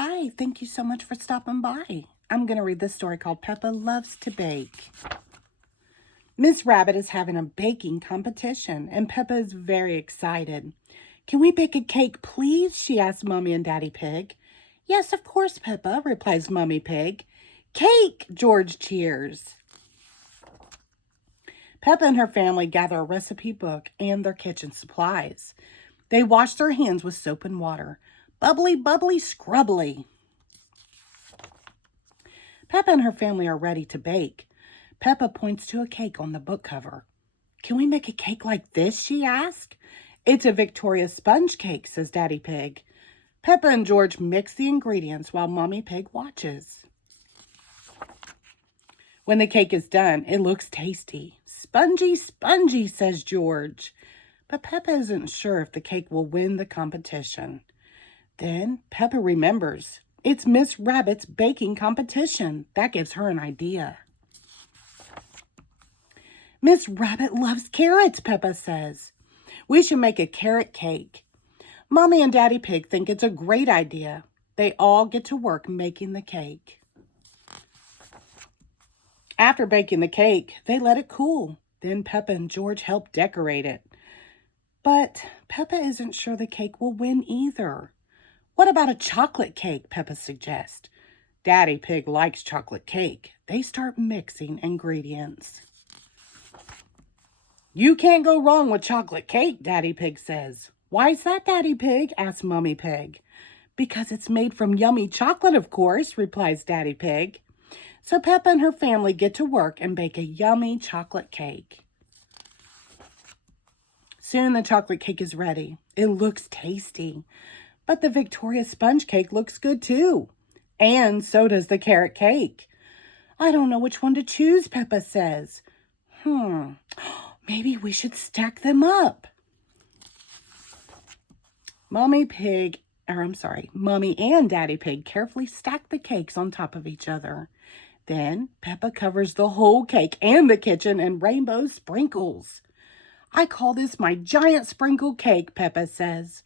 Hi, thank you so much for stopping by. I'm going to read this story called Peppa Loves to Bake. Miss Rabbit is having a baking competition, and Peppa is very excited. Can we bake a cake, please? She asks Mommy and Daddy Pig. Yes, of course, Peppa, replies Mommy Pig. Cake! George cheers. Peppa and her family gather a recipe book and their kitchen supplies. They wash their hands with soap and water. Bubbly, bubbly, scrubbly. Peppa and her family are ready to bake. Peppa points to a cake on the book cover. Can we make a cake like this, she asks. It's a Victoria sponge cake, says Daddy Pig. Peppa and George mix the ingredients while Mommy Pig watches. When the cake is done, it looks tasty. Spongy, spongy, says George. But Peppa isn't sure if the cake will win the competition. Then Peppa remembers. It's Miss Rabbit's baking competition. That gives her an idea. Miss Rabbit loves carrots, Peppa says. We should make a carrot cake. Mommy and Daddy Pig think it's a great idea. They all get to work making the cake. After baking the cake, they let it cool. Then Peppa and George help decorate it. But Peppa isn't sure the cake will win either. What about a chocolate cake, Peppa suggests. Daddy Pig likes chocolate cake. They start mixing ingredients. You can't go wrong with chocolate cake, Daddy Pig says. Why's that, Daddy Pig? Asks Mommy Pig. Because it's made from yummy chocolate, of course, replies Daddy Pig. So Peppa and her family get to work and bake a yummy chocolate cake. Soon the chocolate cake is ready. It looks tasty. But the Victoria sponge cake looks good too. And so does the carrot cake. I don't know which one to choose, Peppa says. Maybe we should stack them up. Mommy and Daddy Pig carefully stack the cakes on top of each other. Then Peppa covers the whole cake and the kitchen in rainbow sprinkles. I call this my giant sprinkle cake, Peppa says.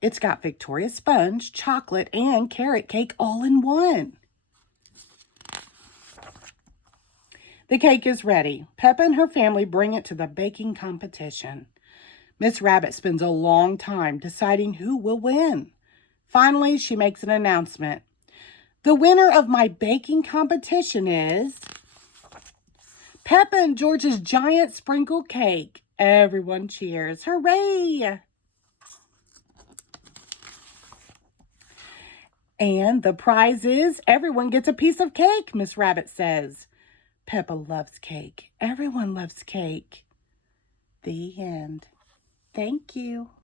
It's got Victoria sponge, chocolate, and carrot cake all in one. The cake is ready. Peppa and her family bring it to the baking competition. Miss Rabbit spends a long time deciding who will win. Finally, she makes an announcement. The winner of my baking competition is Peppa and George's giant sprinkle cake. Everyone cheers. Hooray! And the prize is everyone gets a piece of cake, Miss Rabbit says. Peppa loves cake. Everyone loves cake. The end. Thank you.